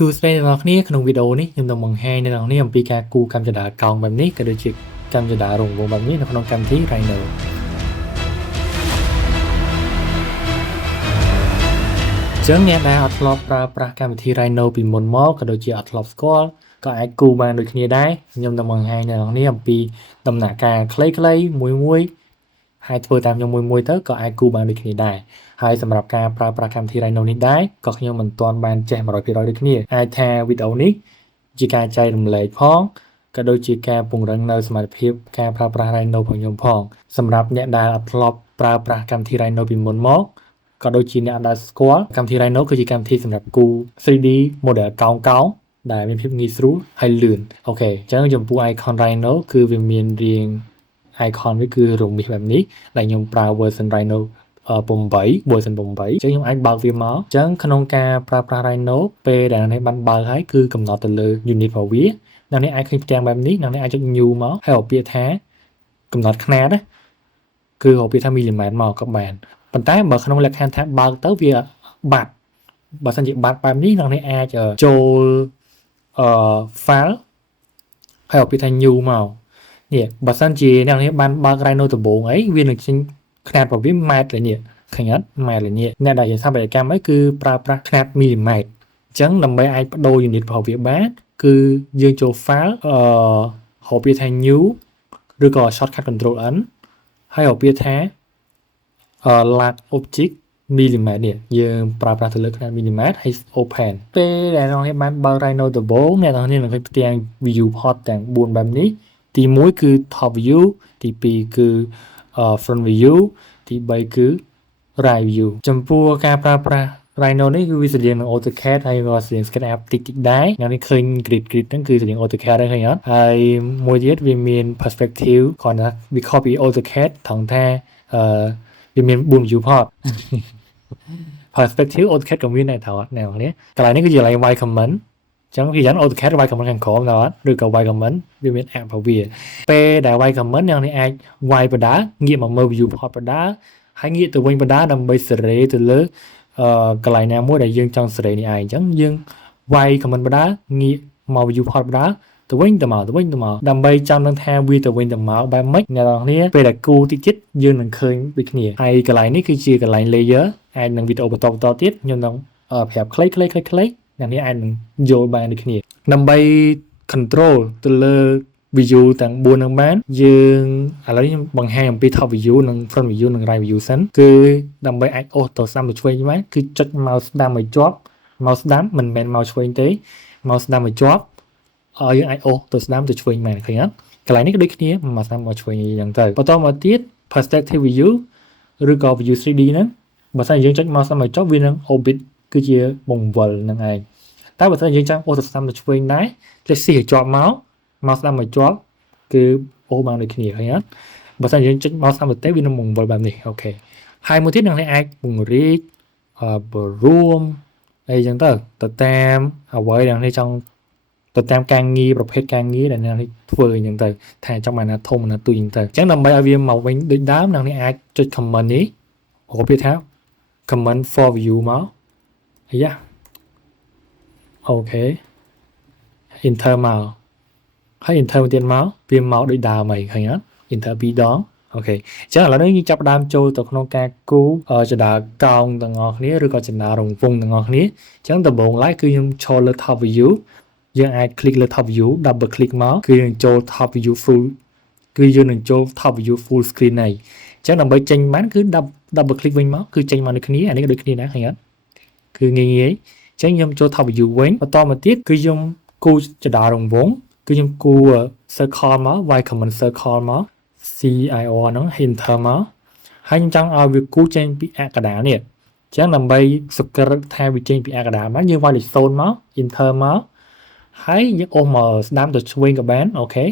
សួស្តីអ្នកនរគ្នាក្នុងវីដេអូនេះខ្ញុំនឹងបង្ហាញអ្នកនរគ្នាអំពីការគូរកម្មចតាកោងបែបនេះក៏ដូចជាកម្មចតារង្វង់បែបនេះនៅក្នុងកម្មវិធី Rhino ចឹងអ្នកដែលអត់ធ្លាប់ប្រើប្រាស់កម្មវិធី Rhino ពីមុនមកក៏ដូចជាអត់ធ្លាប់ស្គាល់ក៏អាចគូរបានដូចគ្នាដែរខ្ញុំនឹងបង្ហាញអ្នកនរគ្នាអំពីដំណាក់កាលខ្លីៗមួយហើយធ្វើតាមខ្ញុំមួយទៅក៏អាចគូរបានដូចគ្នាដែរហើយសម្រាប់ការប្រើប្រាស់កម្មវិធី Rhino នេះដែរក៏ខ្ញុំមិនទាន់បានចេះ 100% ដូចគ្នាអាចថាវីដេអូនេះជាការចែករំលែកផងក៏ដូចជាការពង្រឹងនៅសមត្ថភាពការប្រើប្រាស់ Rhino របស់ខ្ញុំផងសម្រាប់អ្នកដែលអត់ធ្លាប់ប្រើប្រាស់កម្មវិធី Rhino ពីមុនមកក៏ដូចជាអ្នកដែលស្គាល់កម្មវិធី Rhino គឺជាកម្មវិធីសម្រាប់គូរ 3D model កោងដែលមានភាពងាយស្រួលហើយលឿនអូខេអញ្ចឹងចំពោះ icon Rhino គឺវាមានរាង icon វាគឺរមាសបែបនេះដែលខ្ញុំប្រើ version Rhino 8 version 8អញ្ចឹងខ្ញុំអាចបើកវាមកអញ្ចឹងក្នុងការប្រើប្រាស់ Rhino ពេលដែលអ្នកបានបើកហើយគឺកំណត់ទៅលើ unit របស់វាអ្នកអាចឃើញផ្ទាំងបែបនេះអ្នកអាចចុច new មកហើយរកពាក្យថាកំណត់ខ្នាតណាគឺរកពាក្យថា millimeter មកក៏បានប៉ុន្តែបើក្នុងលក្ខខណ្ឌថាបើកទៅវាបាត់បើសិនជាបាត់បែបនេះអ្នកអាចចូលfile ហើយរកពាក្យថា new មកនេះបើសិនជាអ្នកបានបើក Rhino ដំបូងអីវានឹងចេញខ្នាតរបស់វាម៉ែត្រលេនេះឃើញអត់ម៉ែត្រលេនេះអ្នកដែលជាស្ថាបត្យកម្មអីគឺប្រើប្រាស់ខ្នាតមីលីម៉ែត្រអញ្ចឹងដើម្បីអាចបដូរ unit របស់វាបានគឺយើងចូល file រកពាក្យថា new ឬក៏ shortcut control n ហើយរកពាក្យថា lat object មីលីម៉ែត្រនេះយើងប្រើប្រាស់ទៅលើខ្នាតមីលីម៉ែត្រហើយ open ពេលដែលអ្នកបានបើក Rhino ដំបូងអ្នកនឹងឃើញផ្ទាំង view port ទាំង4បែបនេះទី1គឺ top view ទី2គឺfront view ទី3គឺ right view ចំពោះការប្រើប្រាស់ Rhino នេះគឺវាស្រដៀងនឹង AutoCAD ហើយក៏ស្រដៀង SketchUp តិចដែរអ្នកនេះឃើញ grid ហ្នឹងគឺស្រដៀង AutoCAD ដែរឃើញអត់ហើយមួយទៀតវាមាន perspective គ្រាន់តែវា copy AutoCAD ត្រង់ថាវាមាន4 view port perspective AutoCAD ក៏មានដែរថតណែនេះកន្លែងនេះគឺជាកន្លែង Y comment ចឹងគេយ៉ាង AutoCAD Y comment ខាងក្រោមដែរឬក៏ Y comment វាមាន app របស់វាពេលដែល Y comment អ្នកនេះអាច Y បដាងាកមកមើល view port បដាហើយងាកទៅវិញបដាដើម្បីសេរីទៅលើកន្លែងណាមួយដែលយើងចង់សេរីនេះឯងអញ្ចឹងយើង Y comment បដាងាកមក view port បដាទៅវិញទៅមកដើម្បីចាំនឹងថាវាទៅវិញទៅមកបែបម៉េចអ្នកនរគ្នាពេលដែលគូតិចទៀតយើងនឹងឃើញដូចគ្នាហើយកន្លែងនេះគឺជាកន្លែង layer អាចនឹងវីដេអូបន្តទៀតខ្ញុំនឹងប្រាប់ខ្លីៗអ្នកនេះអាចនឹងយល់បានដូចគ្នាដើម្បី control ទៅលើ view ទាំង4នឹងបានយើងឥឡូវខ្ញុំបង្ហាញអំពី top view និង front view និង right view សិនគឺដើម្បីអាចអូសទៅស្ដាំទៅឆ្វេងបានគឺចុច mouse ស្ដាំឲ្យជាប់ mouse ស្ដាំមិនមែន mouse ឆ្វេងទេ mouse ស្ដាំឲ្យជាប់យើងអាចអូសទៅស្ដាំទៅឆ្វេងបានឃើញអត់កន្លែងនេះក៏ដូចគ្នា mouse ស្ដាំមកឆ្វេងអញ្ចឹងទៅបន្តមកទៀត perspective view ឬក៏ view 3D ហ្នឹងបើសិនយើងចុច mouse ស្ដាំឲ្យជាប់វានឹង orbit គឺជាបង្វិលហ្នឹងឯងតែបើសិនយើងចង់អូសទៅស្ដាំទៅឆ្វេងដែរចុច C ឲ្យជាប់មក mouse ស្ដាំឲ្យជាប់គឺអូសបានដូចគ្នាឃើញអត់បើសិនយើងចុច mouse ស្ដាំទៅវានឹងបង្វិលបែបនេះអូខេហើយមួយទៀតនឹងអាចពង្រីករួមអីចឹងទៅតាមអ្វីដែលអ្នកចង់ទៅតាមការងារប្រភេទការងារដែលអ្នកធ្វើអញ្ចឹងទៅថាចង់បានណាធំណាទូចអញ្ចឹងទៅអញ្ចឹងដើម្បីឲ្យវាមកវិញដូចដើមអ្នកអាចចុច comment នេះរកពាក្យថា comment for view មកអាយ៉ាអូខេ enter មកហើយ enter ទៀតមកវាមកដូចដើមអីឃើញអត់ enter 2 ដងអូខេអញ្ចឹងឥឡូវនេះយើងចាប់ផ្ដើមចូលទៅក្នុងការគូចតាកោងទាំងអស់គ្នាឬក៏ចតារង្វង់ទាំងអស់គ្នាអញ្ចឹងដំបូងឡើយគឺខ្ញុំចូលលើ top view យើងអាច click លើ top view double click មកគឺយើងចូល top view full គឺយើងនឹងចូល top view full screen ហើយអញ្ចឹងដើម្បីចេញបានគឺ double click វិញមកគឺចេញមកដូចគ្នាអានេះក៏ដូចគ្នាដែរឃើញអត់គឺងាយអញ្ចឹងខ្ញុំចូល top view វិញបន្តមកទៀតគឺខ្ញុំគូចតារង្វង់គឺខ្ញុំគូ circle មក y comment circle មក CIR ហ្នឹង enter មកហើយខ្ញុំចង់ឲ្យវាគូចេញពីអក្សរនេះអញ្ចឹងដើម្បីសង្កត់ថាវាចេញពីអក្សរបានយើងវាយលេខ0មក enter មកហើយយើងអូសមកស្ដាំទៅឆ្វេងក៏បានអូខេ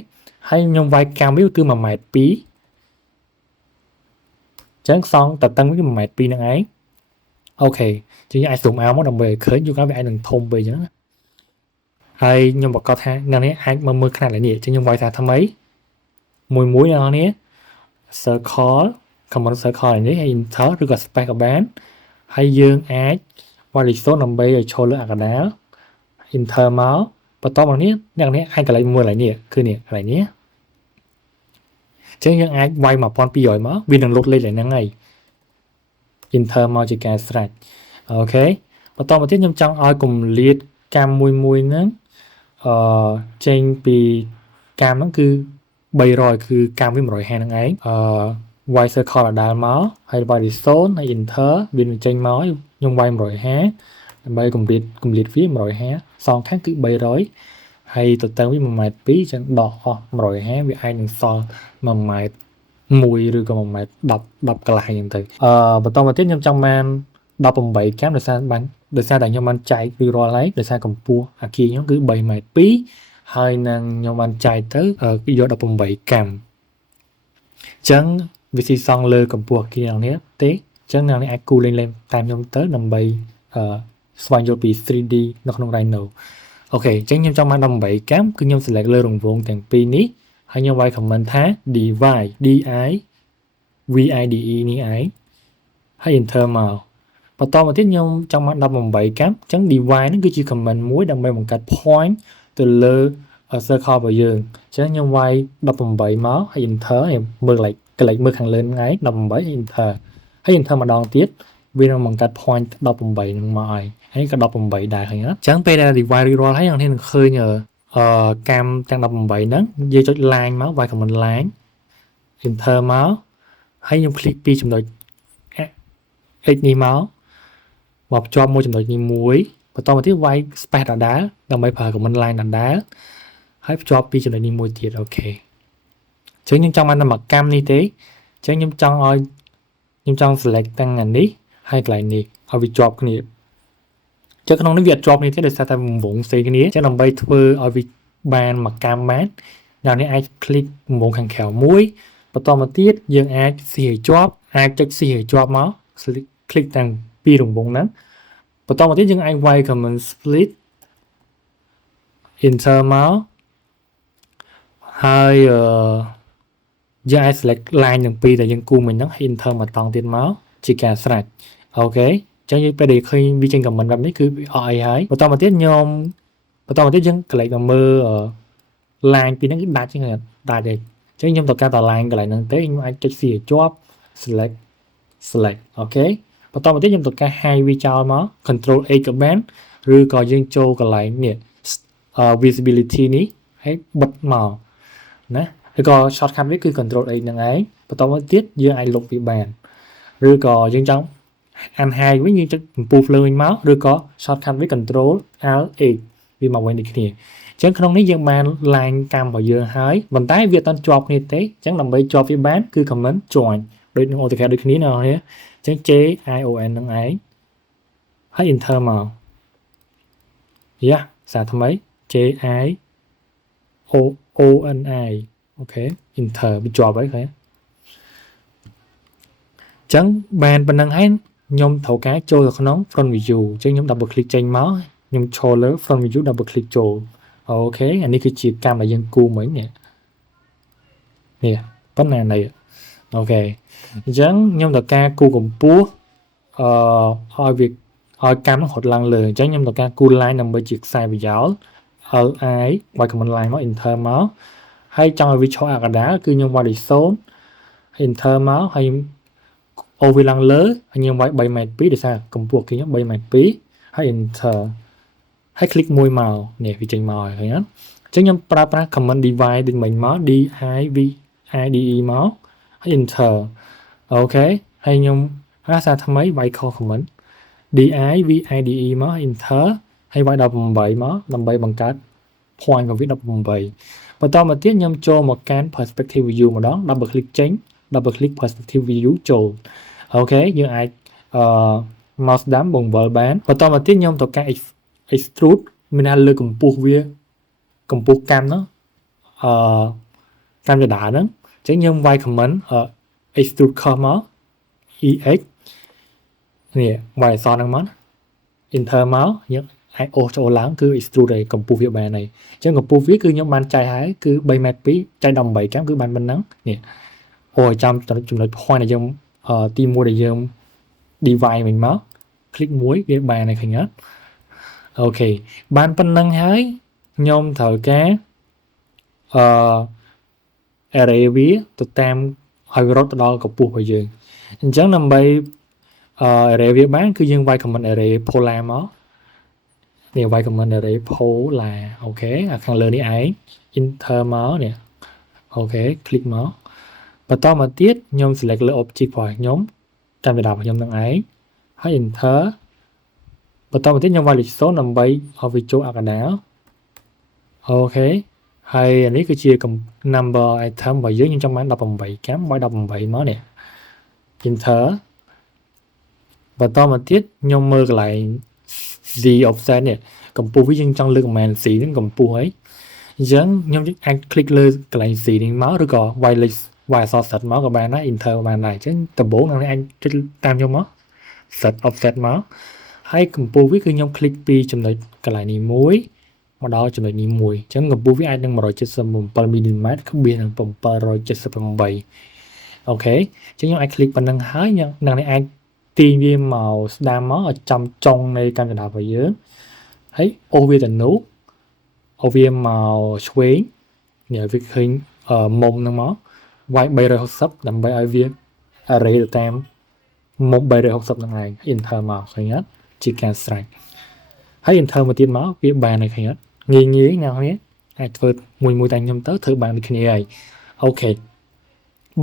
ហើយខ្ញុំវាយកាំវាគឺ1.2 ម៉ែត្រអញ្ចឹងសង់តតឹងវា1.2 ម៉ែត្រហ្នឹងឯងអូខេជាងអាច zoom out មកដើម្បីឲ្យឃើញយូរកាលវាអាចនឹងធំពេកអញ្ចឹងហើយខ្ញុំប្រកាសថាអ្នកនេះអាចមើលខ្នាតនេះអញ្ចឹងខ្ញុំវាយថាថ្មីមួយអ្នកនេះ circle command circle នេះហើយ enter ឬក៏ space ក៏បានហើយយើងអាចវាយលេខ0ដើម្បីឲ្យចូលលើអក្សរ enter មកបន្ទាប់មកនេះអ្នកនេះអាចកន្លែងមើលឡើងនេះគឺនេះកន្លែងនេះចឹងយើងអាចវាយ 1200 មកវានឹងលុតលេខឡើងហ្នឹងហើយ enter មកជាការស្រេចអូខេបន្តមកទៀតខ្ញុំចង់ឲ្យគម្លាតកម្មមួយហ្នឹងចេញពីកម្មហ្នឹងគឺ300គឺកម្មវា150ហ្នឹងឯងy circle ដដែលមកហើយវាយទី0ហើយ enter វានឹងចេញមកខ្ញុំវាយ150ដើម្បីគម្លាតវា150សងខាងគឺ300ហើយទៅទៅវា1.2 ម៉ែត្រចឹងដកអស់150វាអាចនឹងសល់1.1 ម៉ែត្រឬក៏1.10 ម៉ែត្រកន្លះហ្នឹងទៅបន្តមកទៀតខ្ញុំចង់បាន18កម្មដោយសារតែខ្ញុំបានចែករួចរាល់ហើយដោយសារកម្ពស់អាគារខ្ញុំគឺ3.2 ម៉ែត្រហើយនឹងខ្ញុំបានចែកទៅគឺយក18កម្មចឹងវាស៊ីសងលើកម្ពស់អាគារនេះទេចឹងអ្នកនេះអាចគូលេងតាមខ្ញុំទៅដើម្បីស្វែងយល់ពី 3D នៅក្នុង Rhino អូខេចឹងខ្ញុំចង់បាន18កម្មគឺខ្ញុំ select លើរង្វង់ទាំងពីរនេះហើយខ្ញុំវាយ comment ថា divide divide នេះឯងហើយ enter មកបន្តមកទៀតខ្ញុំចង់បាន18កម្មចឹង divide ហ្នឹងគឺជា comment មួយដើម្បីបង្កើត point ទៅលើ circle របស់យើងចឹងខ្ញុំវាយ18មកហើយ enter ហើយមើលកន្លែងមើលខាងលើហ្នឹងឯង18 enter ហើយ enter ម្ដងទៀតវានឹងបង្កើត point 18ហ្នឹងមកហើយក៏18ដែរឃើញអត់ចឹងពេលដែល divide រួចរាល់ហើយយើងនឹងឃើញកម្មទាំង18ហ្នឹងយើងចុច line មកវាយ comment line enter មកហើយខ្ញុំ click ពីចំណុច x នេះមកភ្ជាប់មួយចំណុចនេះមួយបន្តមកទៀតវាយ space ដដែលដើម្បីប្រើ comment line ដដែលហើយភ្ជាប់ពីចំណុចនេះមួយទៀតអូខេចឹងខ្ញុំចង់បានតែមួយកម្មនេះទេចឹងខ្ញុំចង់ select ទាំងអានេះហើយកន្លែងនេះឲ្យវាជាប់គ្នាចឹងក្នុងនេះវាអត់ជាប់នេះទេដោយសារតែរង្វង់ផ្សេងគ្នាចឹងដើម្បីធ្វើឲ្យវាបានមួយកម្មបានអ្នកនេះអាច click រង្វង់ខាងក្រៅមួយបន្តមកទៀតយើងអាចស៊ីឲ្យជាប់អាចចុចស៊ីឲ្យជាប់មក click ទាំងពីររង្វង់ហ្នឹងបន្តមកទៀតយើងអាចវាយ comment split enter មកហើយយើងអាច select line ទាំងពីរដែលយើងគូមិញហ្នឹង enter មកតង់ទៀតមកជាការស្រេចអូខេចឹងយើងពេលដែលឃើញវាចេញ comment បែបនេះគឺអស់អីហើយបន្តមកទៀតយើងកន្លែងមកមើល line ពីរហ្នឹងគឺដាច់ចឹងដាច់ទេចឹងខ្ញុំត្រូវការត line កន្លែងហ្នឹងទេខ្ញុំអាចចុចស៊ីឲ្យជាប់ select អូខេបន្តមកទៀតខ្ញុំត្រូវការ hide វាចោលមក control A ក៏បានឬក៏យើងចូលកន្លែងនេះ visibility នេះហើយបិទមកណាឬក៏ shortcut វាគឺ control A ហ្នឹងឯងបន្តមកទៀតយើងអាចលុបវាបានឬក៏យើងចង់ unhide វិញយើងចុចកំពូលភ្លើងវិញមកឬក៏ shortcut វា control Alt A វាមកវិញដូចគ្នាអញ្ចឹងក្នុងនេះយើងបាន line កម្មរបស់យើងហើយប៉ុន្តែវាអត់ជាប់គ្នាទេអញ្ចឹងដើម្បីជាប់វាបានគឺ comment join ដូចនឹង AutoCAD ដូចគ្នាណាអញ្ចឹង JION ហ្នឹងឯងហើយ enter មកយ៉ាសារថ្មី JIONI អូខេ enter វាជាប់ហើយឃើញអញ្ចឹងបានប៉ុណ្្នឹងហើយខ្ញុំត្រូវការចូលទៅក្នុង front view អញ្ចឹងខ្ញុំ double click ចេញមកខ្ញុំឈរលើ front view double click ចូលអូខេអានេះគឺជាកម្មដែលយើងគូមិញនេះប៉ុណ្ណានេះអូខេអញ្ចឹងខ្ញុំត្រូវការគូកម្ពស់ឲ្យកម្មហ្នឹងហត់ឡើងលើអញ្ចឹងខ្ញុំត្រូវការគូ line ដើម្បីជាខ្សែប្រយោល LI វាយ command line មក enter មកហើយចង់ឲ្យវាឈរអាកដាលគឺខ្ញុំវាយដូច0 enter មកហើយខ្ញុំអូវាឡើងលើហើយខ្ញុំវាយ 3.2 ម៉ែត្រដោយសារកម្ពស់គេខ្ញុំ 3.2 ម៉ែត្រហើយ enter ហើយ click មួយមកនេះវាចេញមកហើយឃើញអត់អញ្ចឹងខ្ញុំប្រើប្រាស់ command divide ដូចមិញមក DIVIDE មកហើយ enter អូខេហើយខ្ញុំអាសាថ្មីវាយ call command DIVIDE មក enter ហើយវាយ18មកដើម្បីបង្កើត point របស់វា18បន្តមកទៀតខ្ញុំចូលមកកាន់ perspective view ម្ដង double click ចេញ double click perspective view ចូលអូខេយើងអាចmouse ដាំបង្វិលបានបន្តមកទៀតខ្ញុំត្រូវការ extrude មានថាលើកម្ពស់វាកម្ពស់កម្មហ្នឹងកម្មចដាហ្នឹងអញ្ចឹងខ្ញុំវាយ command extrude curve មក EX នេះវាយអក្សរហ្នឹងមក enter មកយើងអាចអូសចូលឡើងគឺ extrude ឲ្យកម្ពស់វាបានហើយអញ្ចឹងកម្ពស់វាគឺខ្ញុំបានចែកហើយគឺ 3.2 ម៉ែត្រចែក18កម្មគឺបានប៉ុណ្ណឹងនេះអូចាំចំណុច point ដែលយើងទី1ដែលយើង divide វិញមក click មួយវាបានហើយឃើញអត់ ok ban phân năng hái nhôm thở cá array វាទៅតាមឲ្យរត់ទៅដល់កម្ពស់របស់យើងអញ្ចឹងដើម្បីarray វាបានគឺយើងវាយ command array polar មកនេះវាយ command array polar អូខេអាខាងលើនេះឯង enter មកនេះអូខេ click មកបន្តមកទៀតខ្ញុំ select លើ object របស់ខ្ញុំតាមវារបស់ខ្ញុំនឹងឯងហើយ enter បន្តមកទៀតខ្ញុំវាយលេខ0ដើម្បីឲ្យវាចូលអក្សរដាអូខេហើយអានេះគឺជា number item របស់យើងខ្ញុំចង់បាន18កម្មឲ្យ18មកនេះ enter បន្តមកទៀតខ្ញុំមើលកន្លែង z offset នេះកម្ពស់វាយើងចង់លើក command c ហ្នឹងកម្ពស់ហើយអញ្ចឹងខ្ញុំអាច click លើកន្លែង c នេះមកឬក៏វាយលេខវាយអក្សរ set មកក៏បានដែរ enter បានដែរអញ្ចឹងដំបូងនឹងអាចចុចតាមខ្ញុំមក set offset មកហើយកម្ពស់វាគឺខ្ញុំ click ពីចំណុចកន្លែងនេះមួយមកដល់ចំណុចនេះមួយអញ្ចឹងកម្ពស់វាអាចនឹង177មីលីម៉ែត្រក្បៀសនឹង778អូខេអញ្ចឹងខ្ញុំអាច click ប៉ុណ្្នឹងហើយនឹងនេះអាចទាញវាមកស្ដាំមកឲ្យចំចុងនៃកម្មចលរបស់យើងហើយអូសវាទៅនោះអូសវាមកឆ្វេងនេះវាឃើញមុំហ្នឹងមកវាយ360ដើម្បីឲ្យវា array ទៅតាមមុំ360ហ្នឹងឯង enter មកឃើញអត់ជាការស្រេចហើយ enter មកទៀតមកវាបានហើយឃើញអត់ងាយងាយណាស់គ្នាអាចធ្វើមួយតែខ្ញុំទៅធ្វើបានដូចគ្នាហើយអូខេ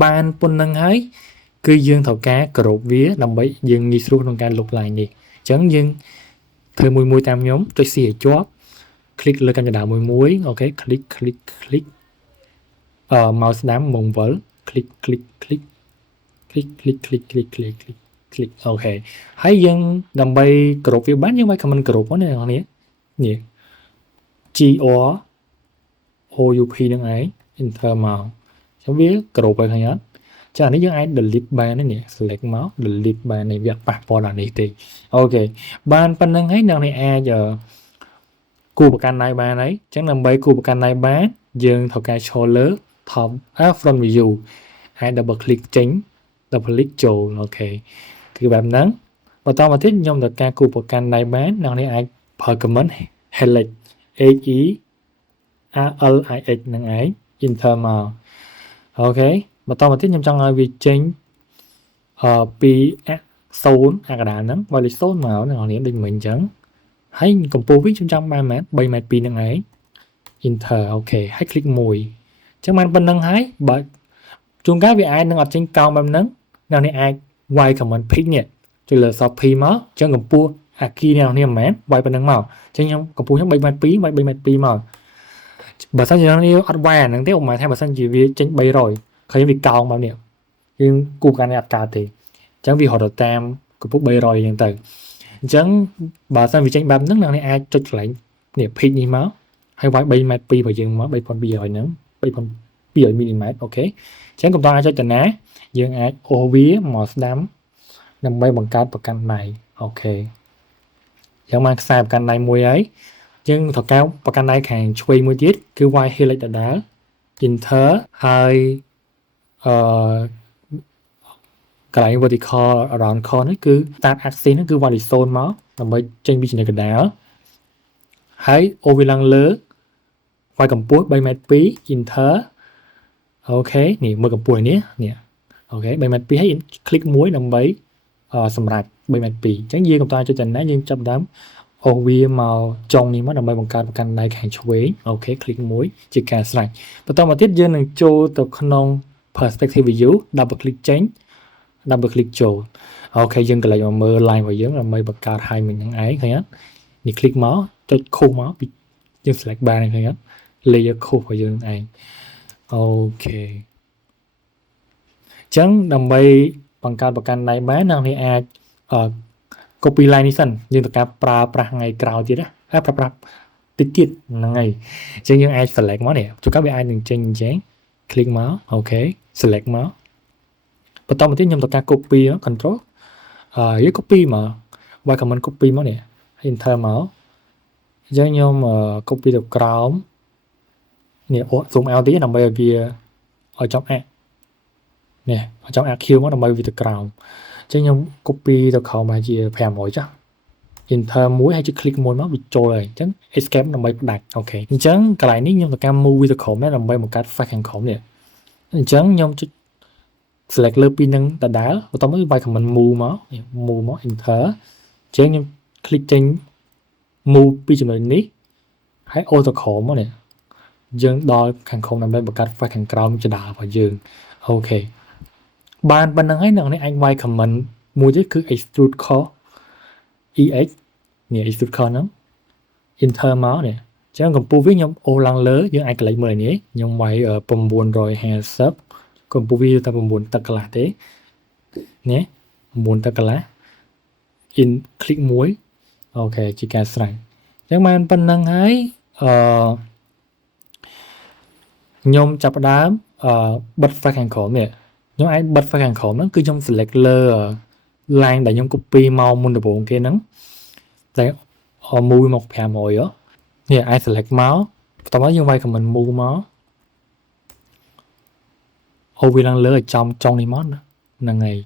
បានប៉ុណ្្នឹងហើយគឺយើងត្រូវការគ្រប់វាដើម្បីយើងងាយស្រួលក្នុងការលុប line នេះអញ្ចឹងយើងធ្វើមួយតាមខ្ញុំចុច C ឲ្យជាប់ click លើកញ្ចក់ដើមមួយអូខេ click mouse ស្ដាំមកវិល click អូខេហើយយើងដើម្បីគ្រប់វាបានយើងវាយ command គ្រប់ហ្នឹងអ្នកនរនេះ GROUP ហ្នឹងឯង enter មកអញ្ចឹងវាគ្រប់ហើយឃើញអត់ចានេះយើងអាច delete បាននេះ select មក delete បាននេះវាអត់ប៉ះពាល់ដល់នេះទេអូខេបានប៉ុណ្្នឹងហើយអ្នកនេះអាចគូប្រកាន់ដៃបានហើយអញ្ចឹងដើម្បីគូប្រកាន់ដៃបានយើងត្រូវការឈរលើ top front view ហើយ double click ចេញ double click ចូលអូខេគឺបែបហ្នឹងបន្តមកទៀតខ្ញុំត្រូវការគូប្រកាន់ដៃបានអ្នកនេះអាចប្រើ command helix HELIX ហ្នឹងឯង enter មកអូខេបន្តមកទៀតខ្ញុំចង់ឲ្យវាចេញពី0អក្សរហ្នឹងវាយលេខ0មកអ្នកនរដូចមិញអញ្ចឹងហើយកម្ពស់វាខ្ញុំចង់បានមែន3.2ម៉ែត្រហ្នឹងឯង enter អូខេហើយ click មួយអញ្ចឹងបានប៉ុណ្្នឹងហើយបើជួនកាលវាអាចនឹងអត់ចេញកោងបែបហ្នឹងអ្នកនេះអាចវាយ command pick នេះចុចលើ soft p មកអញ្ចឹងកម្ពស់អាគីនេះមិនមែនវាយប៉ុណ្្នឹងមកអញ្ចឹងខ្ញុំកម្ពស់ខ្ញុំ3.2ម៉ែត្រវាយ3.2ម៉ែត្រមកបើសិនជាអ្នកនេះអត់វាយអាហ្នឹងទេឧបមាថាបើសិនជាវាចេញ300ឃើញវាកោងបែបនេះយើងគូប្រកាន់នេះអត់កើតទេអញ្ចឹងវារត់ទៅតាមកម្ពស់300អញ្ចឹងទៅអញ្ចឹងបើសិនវាចេញបែបហ្នឹងអ្នកនេះអាចចុចកន្លែងនេះ pick នេះមកហើយវាយ3.2ម៉ែត្ររបស់យើងមក3200ហ្នឹង3200មីលីម៉ែត្រអូខេអញ្ចឹងកុំតអាចចុចតាណាយើងអាចអូសវាមកស្ដាំដើម្បីបង្កើតប្រកាន់ដៃអូខេយើងបានខ្សែប្រកាន់ដៃមួយហើយយើងត្រូវការប្រកាន់ដៃខាងឆ្វេងមួយទៀតគឺ Y helix ដដែល enter ហើយកន្លែង vertical around corner នេះគឺ start axis ហ្នឹងគឺវាយលេខ0មកដើម្បីចេញពីចំណុចកណ្ដាលហើយអូសវាឡើងលើវាយកម្ពស់3.2ម៉ែត្រ enter អូខេនេះមើលកម្ពស់នេះអូខេ3.2ម៉ែត្រហើយ click មួយដើម្បីសម្រាប់3.2ម៉ែត្រអញ្ចឹងយើងកំតាចុចតាណាយើងចាប់ដើមអូសវាមកចុងនេះមកដើម្បីបង្កើតប្រកាន់ដៃខាងឆ្វេងអូខេ click មួយជាការស្រេចបន្តមកទៀតយើងនឹងចូលទៅក្នុង perspective view double click ចេញ double click ចូលអូខេយើងកន្លែងមកមើល line របស់យើងដើម្បីបង្កើតឲ្យmìnhនឹងឯងឃើញអត់នេះ click មកចុចខុសមកពីយើង select បានឃើញអត់ layer ខុសរបស់យើងឯងអូខេចឹងដើម្បីបង្កើតប្រកាន់ដៃបានអ្នកនេះអាចcopy line នេះសិនយើងត្រូវការប្រើប្រាស់ថ្ងៃក្រោយទៀតណាប្រើប្រាស់តិចទៀតហ្នឹងហើយអញ្ចឹងយើងអាច select មកនេះជួនកាលវាអាចនឹងចេញអញ្ចឹង click មកអូខេ select មកបន្តមកទៀតខ្ញុំត្រូវការ copy control យើង copy មកវាយ command copy មកនេះ enter មកអញ្ចឹងខ្ញុំ copy ទៅក្រោមនេះ zoom out ទៀតដើម្បីឲ្យវាឲ្យចំអាក់នេះឲ្យចំអាក់ Q មកដើម្បីវាទៅក្រោមអញ្ចឹងខ្ញុំ copy ទៅក្រោមមកជា500ចាស់ enter មួយហើយជិះ click មួយមកវាចូលហើយអញ្ចឹង escape ដើម្បីផ្ដាច់អូខេអញ្ចឹងកន្លែងនេះខ្ញុំទៅការ move វាទៅក្រុមនេះដើម្បីបង្កើត fact ខាងក្រុមនេះអញ្ចឹងខ្ញុំចុច select លើពីនឹងដដែលបន្ទាប់មកវា command move មក enter អញ្ចឹងខ្ញុំ click ចេញ move ពីចំណុចនេះហើយ auto ក្រុមមកនេះយើងដល់ខាងក្រុមដើម្បីបង្កើត fact ខាងក្រោមចដារបស់យើងអូខេបានប៉ុណ្្នឹងហើយអ្នកនេះអាចវាយ command មួយទៀតគឺ extrude core ex នេះ extrude core ហ្នឹង enter មកនេះអញ្ចឹងកម្ពស់វាខ្ញុំអូសឡើងលើយើងអាចកន្លែងមើលនេះខ្ញុំវាយ950កម្ពស់វាតែ9 ទឹកកន្លះទេនេះ9 ទឹកកន្លះ in click មួយអូខេជាការស្រេចអញ្ចឹងបានប៉ុណ្្នឹងហើយខ្ញុំចាប់ផ្ដើមបិទ fact ខាងក្រោមនេះខ្ញុំអាចបិទ fact ខាងក្រោមហ្នឹងគឺខ្ញុំ select លើ line ដែលខ្ញុំ copy មកមុនដំបូងគេហ្នឹងតែ move មក500នេះអាច select មកបន្ទាប់មកយើងវាយ command move មកអូវាឡើងលើឲ្យចំចុងនេះមកហ្នឹងហើយ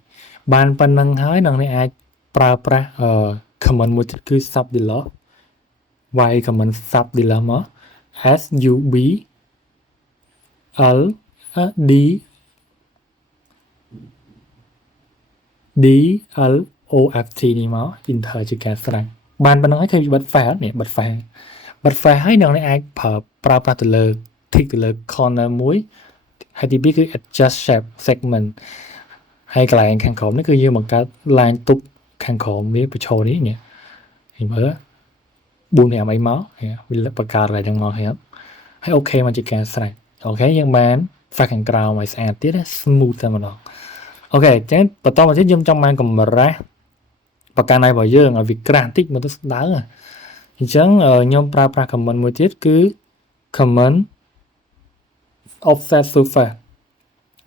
បានប៉ុណ្្នឹងហើយនឹងនេះអាចប្រើប្រាស់ command មួយទៀតគឺ sub dealer វាយ command sub dealer មក s u b l d d l o f t នេះមក enter ជាការស្រេចបានប៉ុណ្្នឹងហើយឃើញបិទ file នេះបិទ file ហើយនឹងនេះអាចប្រើប្រាស់ទៅលើ tick ទៅលើ corner មួយហើយទី2គឺ adjust shape segment ហើយកន្លែងខាងក្រោមនេះគឺយើងបង្កើត line ទប់ខាងក្រោមវាបញ្ឈរនេះនេះមើល4 5អីមកវាបង្កើតอะไรទាំងមកហើយអូខេមកជាការស្រេចអូខេយើងបាន fact ខាងក្រោមឲ្យស្អាតទៀត smooth តែម្ដងអូខេអញ្ចឹងបន្តមកទៀតយើងចង់បានកម្រាស់ប្រកាន់ឲ្យរបស់យើងឲ្យវាក្រាស់បន្តិចមកទៅស្ដើងអញ្ចឹងខ្ញុំប្រើប្រាស់ command មួយទៀតគឺ command offset surface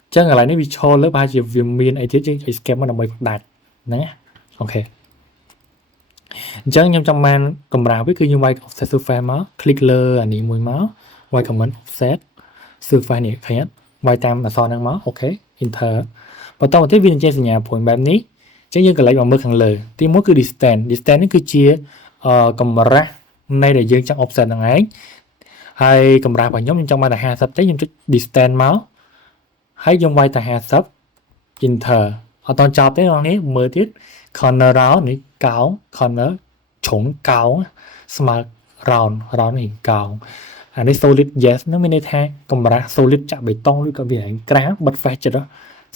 អញ្ចឹងកន្លែងនេះវាឈរលើប្រហែលជាវាមានអីទៀតយើង escape មកដើម្បីផ្ដាច់ហ្នឹងអូខេអញ្ចឹងខ្ញុំចង់បានកម្រាស់វាគឺខ្ញុំវាយ offset surface មក click លើអានេះមួយមកវាយ command offset surface នេះឃើញអត់វាយតាមអក្សរហ្នឹងមកអូខេ enter បន្តមកទៀតវានឹងចេញសញ្ញាព្រួយបែបនេះអញ្ចឹងយើងកន្លែងមកមើលខាងលើទី1គឺ distance នេះគឺជាកម្រាស់នៃដែលយើងចង់ offset ហ្នឹងឯងហើយកម្រាស់របស់ខ្ញុំចង់បានតែ50ទេខ្ញុំចុច distance មកហើយខ្ញុំវាយតែ50 enter អត់តចប់ទេបងនេះមើលទៀត corner round នេះកោង corner ជ្រុងកោងស្មើ round នេះកោងអានេះ solid yes នោះមានន័យថាកម្រាស់ solid ចាក់បេតុងឬក៏វាឯងក្រាស់បិទ face ចិត្ត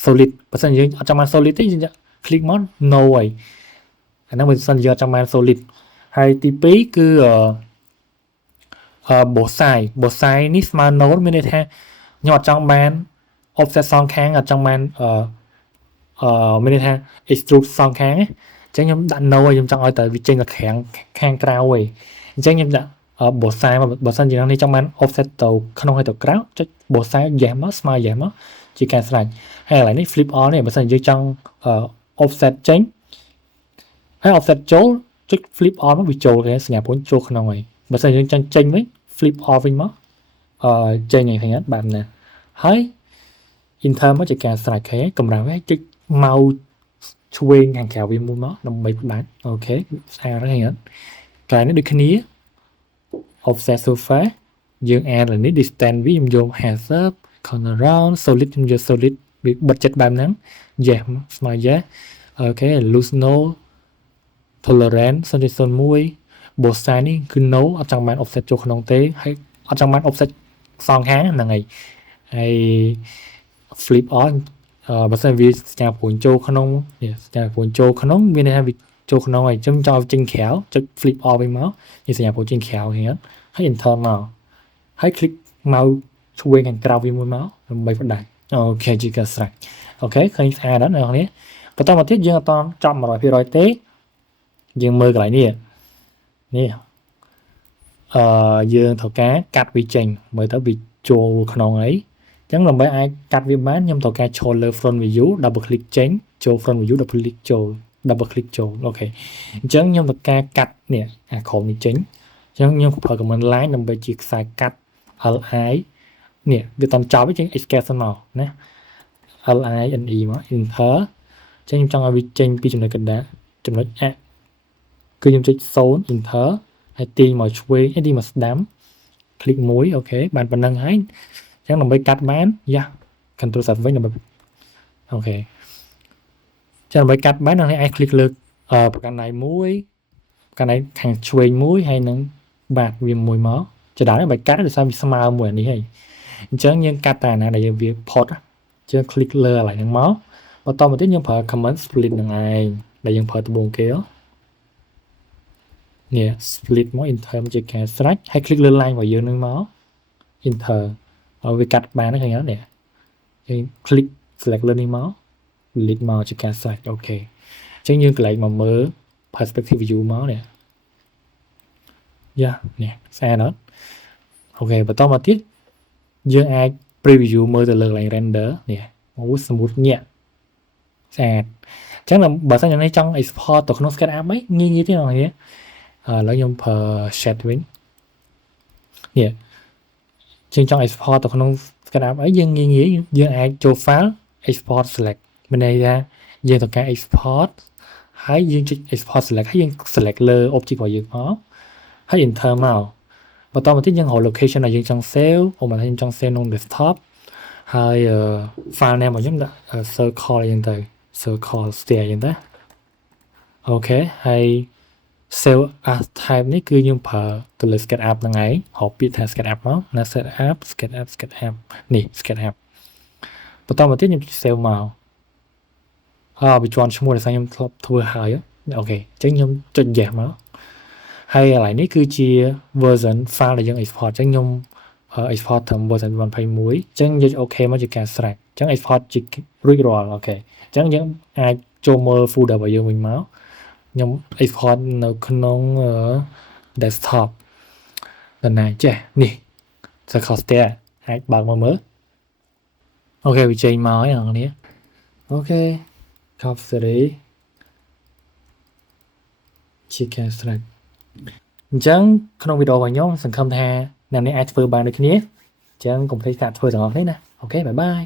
solid បើសិនយើងអត់ចង់បាន solid ទេយើង click មក no ហើយអាហ្នឹងបើសិនយើងអត់ចង់បាន solid ហើយទី2គឺbosai នេះស្មើ no មានន័យថាខ្ញុំអត់ចង់បាន offset សងខាងអត់ចង់បានមានន័យថា extrude សងខាងអញ្ចឹងខ្ញុំដាក់ no ហើយខ្ញុំចង់ឲ្យតែវាចេញទៅខាងក្រៅហើយអញ្ចឹងខ្ញុំដាក់ bosai មកបើសិនជានេះចង់បាន offset ទៅក្នុងហើយទៅក្រៅចុច bosai yes មកស្មើ yes មកជាការស្រេចហើយឥឡូវនេះ flip on នេះបើសិនយើងចង់ offset ចេញហើយ offset ចូលចុច flip on មកវាចូលគេសញ្ញាព្រួយចូលក្នុងហើយបើសិនយើងចង់ចេញវិញ flip off វិញមកចេញហ្នឹងឃើញអត់បែបណាហើយ enter មកជាការស្រេចគេកម្រាស់វាចុច mouse ឆ្វេងខាងក្រៅវាមួយមកដើម្បីផ្ដាច់អូខេស្អាតហើយអត់កន្លែងនេះដូចគ្នា offset surface យើង add នេះ distance វាខ្ញុំយក 50 corner round solid ខ្ញុំយក solid វាបិទចិត្តបែបហ្នឹង yes ស្មើ yes អូខេ loose no tolerance 0.01 bosai នេះគឺ no អត់ចង់បាន offset ចូលក្នុងទេហើយអត់ចង់បាន offset សងខាងហ្នឹងហើយហើយ flip on បើសិនវាសញ្ញាព្រួយចូលក្នុងនេះសញ្ញាព្រួយចូលក្នុងមានន័យថាវាចូលក្នុងហើយអញ្ចឹងចោលចេញក្រៅចុច flip off វិញមកនេះសញ្ញាព្រួយចេញក្រៅហើយ enter មកហើយ click មកឆ្វេងខាងក្រៅវាមួយមកដើម្បីផ្ដាច់អូខេជាការស្រេចអូខេឃើញស្អាតដល់អ្នកនេះបន្តមកទៀតយើងអត់តចប់ 100% ទេយើងមើលកន្លែងនេះយើងត្រូវការកាត់វាចេញមើលទៅវាចូលក្នុងអីអញ្ចឹងដើម្បីអាចកាត់វាបានខ្ញុំត្រូវការឈរលើ front view double click ចេញចូល front view double click ចូល double click ចូលអូខេអញ្ចឹងខ្ញុំត្រូវការកាត់នេះអាក្រុមនេះចេញអញ្ចឹងខ្ញុំប្រើ command line ដើម្បីជាខ្សែកាត់ li នេះវាតន់ចប់អញ្ចឹង escape សិនមកណា li ne មក enter អញ្ចឹងខ្ញុំចង់ឲ្យវាចេញពីចំណុចកណ្ដាលចំណុច គឺខ្ញុំចុច0 enter ហើយទាញមកឆ្វេងទាញមកស្ដាំ click មួយអូខេបានប៉ុណ្្នឹងហើយអញ្ចឹងដើម្បីកាត់បានយ៉ា control Z វិញដើម្បីអូខេចាំដើម្បីកាត់បានអ្នកអាច click លើប្រកាន់ដៃមួយប្រកាន់ដៃខាងឆ្វេងមួយហើយនឹងបាទវាមួយមកចដើមដើម្បីកាត់ដោយសារវាស្មើមួយអានេះហើយអញ្ចឹងយើងកាត់តែណាដែលយើងវាផុតយើង click លើកន្លែងហ្នឹងមកបន្តមកទៀតយើងប្រើ command split នឹងឯងដែលយើងប្រើដំបូងគេនេះ split មក enter មកជាការស្រេចហើយ click លើ line របស់យើងនឹងមក enter ឲ្យវាកាត់បានឃើញអត់នេះយើង click select លើនេះមក delete មកជាការស្រេចអូខេអញ្ចឹងយើងកន្លែងមកមើល perspective view មកនេះយ៉ានេះស្អាតអត់អូខេបន្តមកទៀតយើងអាច preview មើលទៅលើកន្លែង render នេះអូ smooth ញាក់ស្អាតអញ្ចឹងបើសិនយើងចង់ export ទៅក្នុង SketchUp អីងាយៗទេបងប្អូនឥឡូវខ្ញុំប្រើ shade វិញនេះយើងចង់ export ទៅក្នុង SketchUp អីយើងងាយៗយើងអាចចូល file export select មានន័យថាយើងត្រូវការ export ហើយយើងចុច export select ហើយយើង select លើ object របស់យើងមកហើយ enter មកបន្តមកទៀតយើងរក location ដែលយើងចង់ save ឧទាហរណ៍ខ្ញុំចង់ save ក្នុង desktop ហើយ file name របស់ខ្ញុំដាក់ circle អញ្ចឹងទៅ circle stair អញ្ចឹងទៅអូខេហើយ save as type នេះគឺយើងប្រើទៅលើ SketchUp ហ្នឹងឯងរកពាក្យថា SketchUp មកណា SketchUp នេះ SketchUp បន្តមកទៀតខ្ញុំចុច save មកវាជាន់ឈ្មោះដែលខ្ញុំធ្លាប់ធ្វើហើយអូខេអញ្ចឹងខ្ញុំចុច yes មកហើយកន្លែងនេះគឺជា version file ដែលយើង export អញ្ចឹងខ្ញុំ export ត្រឹម version 21អញ្ចឹងយក OK មកជាការស្រេចអញ្ចឹង export ជារួចរាល់អូខេអញ្ចឹងយើងអាចចូលមើល folder របស់យើងវិញមកខ្ញុំ export នៅក្នុង desktop ដល់ណាចេះនេះ circle stair អាចបើកមកមើលអូខេវាចេញមកហើយអ្នកនរអូខេ copy series ជាការស្រេចអញ្ចឹងក្នុងវីដេអូរបស់ខ្ញុំសង្ឃឹមថាអ្នកនេះអាចធ្វើបានដូចគ្នាអញ្ចឹងកុំភ្លេចការធ្វើទាំងអស់គ្នាណាអូខេបាយបាយ